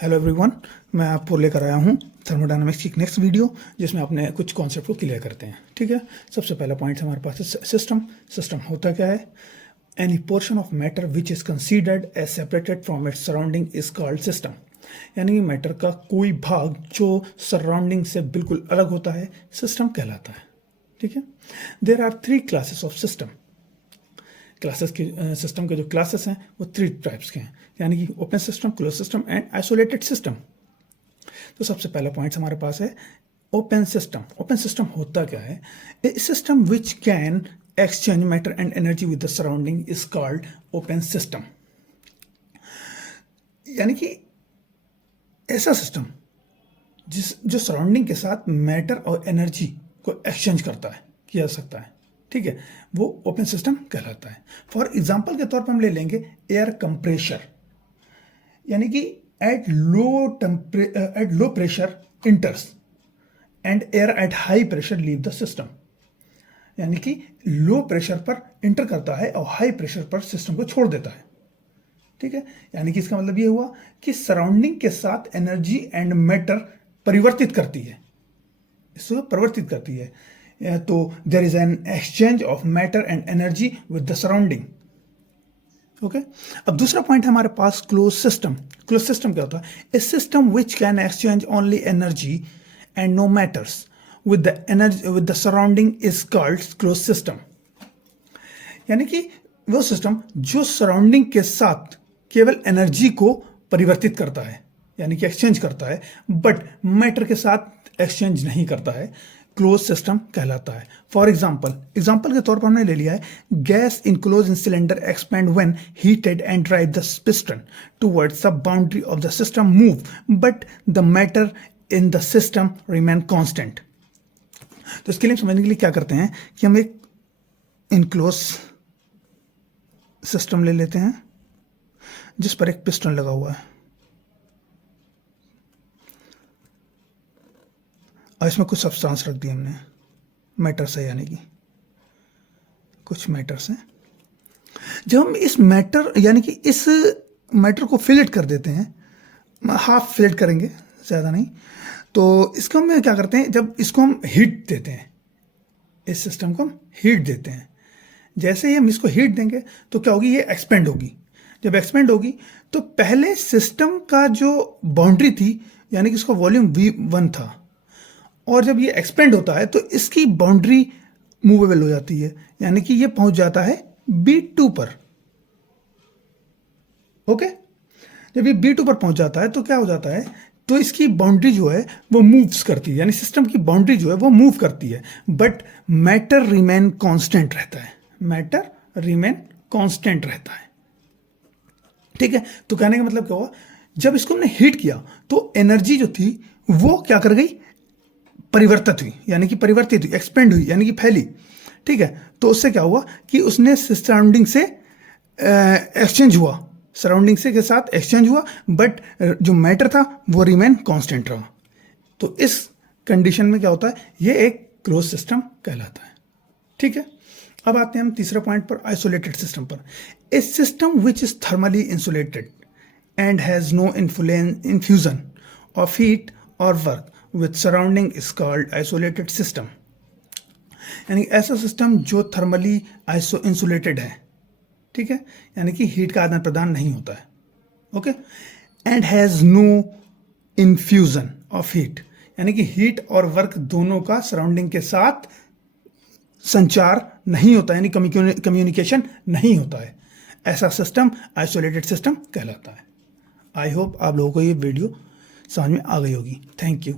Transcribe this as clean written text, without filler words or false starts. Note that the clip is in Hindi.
हेलो एवरीवन, मैं आपको लेकर आया हूँ थर्मोडायनामिक्स की नेक्स्ट वीडियो जिसमें अपने कुछ कॉन्सेप्ट को क्लियर करते हैं। ठीक है, सबसे पहला पॉइंट हमारे पास है सिस्टम। सिस्टम होता क्या है? Any portion of matter which is considered as separated from its surrounding is called system. यानी मैटर का कोई भाग जो सराउंडिंग से बिल्कुल अलग होता है सिस्टम कहलाता है। ठीक है, there are 3 classes of system. Classes की सिस्टम के जो क्लासेस हैं वो 3 टाइप्स के हैं, यानी कि open system, close system and isolated system. तो सबसे पहला पॉइंट हमारे पास है ओपन सिस्टम। ओपन सिस्टम होता क्या है? A system which can exchange matter and energy with the surrounding is called open system. यानी कि ऐसा सिस्टम जो सराउंडिंग के साथ मैटर और एनर्जी को एक्सचेंज करता है, किया जा सकता है। ठीक है, वो ओपन सिस्टम कहलाता है। फॉर एग्जाम्पल के तौर पर हम ले लेंगे एयर कंप्रेशर, यानी कि at low pressure इंटर्स and air at high pressure leave the system. यानी कि लो प्रेशर पर इंटर करता है और हाई प्रेशर पर सिस्टम को छोड़ देता है। ठीक है, यानी कि इसका मतलब ये हुआ कि सराउंडिंग के साथ एनर्जी एंड मैटर परिवर्तित करती है, इसको परिवर्तित करती है। तो there is an exchange of matter and energy with the surrounding. Okay, अब दूसरा पॉइंट है हमारे पास क्लोज सिस्टम। क्लोज सिस्टम क्या होता है? A system which can exchange only energy and no matters with the energy with the surrounding is called close system. यानी कि वो सिस्टम जो सराउंडिंग के साथ केवल एनर्जी को परिवर्तित करता है, यानी कि एक्सचेंज करता है, बट मैटर के साथ एक्सचेंज नहीं करता है, क्लोज सिस्टम कहलाता है। फॉर एग्जाम्पल के तौर पर हमने ले लिया है gas in close in cylinder expand when heated and drive the piston towards the boundary of the system move but the matter in the system remain constant. तो इसके लिए समझने के लिए क्या करते हैं कि हम एक इनक्लोज सिस्टम ले लेते हैं जिस पर एक पिस्टन लगा हुआ है और इसमें कुछ सब्सटेंस रख दिए हमने, मैटर्स है, यानी कि कुछ मैटर्स हैं। जब हम इस मैटर यानी कि इस मैटर को फिलेट कर देते हैं, हाफ फिलेट करेंगे, ज़्यादा नहीं, तो इसको हम क्या करते हैं, जब इसको हम हीट देते हैं, इस सिस्टम को हम हीट देते हैं, जैसे ही हम इसको हीट देंगे तो क्या होगी, ये एक्सपेंड होगी। जब एक्सपेंड होगी तो पहले सिस्टम का जो बाउंड्री थी, यानी कि इसका वॉल्यूम V1 था, और जब ये एक्सपेंड होता है तो इसकी बाउंड्री मूवेबल हो जाती है, यानी कि ये पहुंच जाता है B2 पर। ओके, जब ये B2 पर पहुंच जाता है तो क्या हो जाता है, तो इसकी बाउंड्री जो है वो मूव्स करती है, यानी सिस्टम की बाउंड्री जो है वो मूव करती है, बट मैटर रिमेन कांस्टेंट रहता है। मैटर रिमेन कांस्टेंट रहता है। ठीक है, तो कहने का मतलब क्या हुआ, जब इसको हमने हीट किया तो एनर्जी जो थी वो क्या कर गई, परिवर्तित हुई, यानी कि परिवर्तित हुई, एक्सपेंड हुई, यानी कि फैली। ठीक है, तो उससे क्या हुआ कि उसने सराउंडिंग से एक्सचेंज हुआ, सराउंडिंग से के साथ एक्सचेंज हुआ, बट जो मैटर था वो रिमेन कांस्टेंट रहा। तो इस कंडीशन में क्या होता है, ये एक क्लोज सिस्टम कहलाता है। ठीक है, अब आते हैं हम तीसरे पॉइंट पर, आइसोलेटेड सिस्टम पर। A system which is thermally insulated and has no infusion of heat और work with surrounding is called isolated system। यानी ऐसा सिस्टम जो थर्मली इंसुलेटेड है, ठीक है, यानी कि हीट का आदान प्रदान नहीं होता है। Okay, and has no infusion of heat, यानी कि हीट और वर्क दोनों का सराउंडिंग के साथ संचार नहीं होता, यानी कम्युनिकेशन नहीं होता है। ऐसा सिस्टम आइसोलेटेड सिस्टम कहलाता है। आई होप आप लोगों को ये वीडियो समझ में आ गई होगी। Thank you.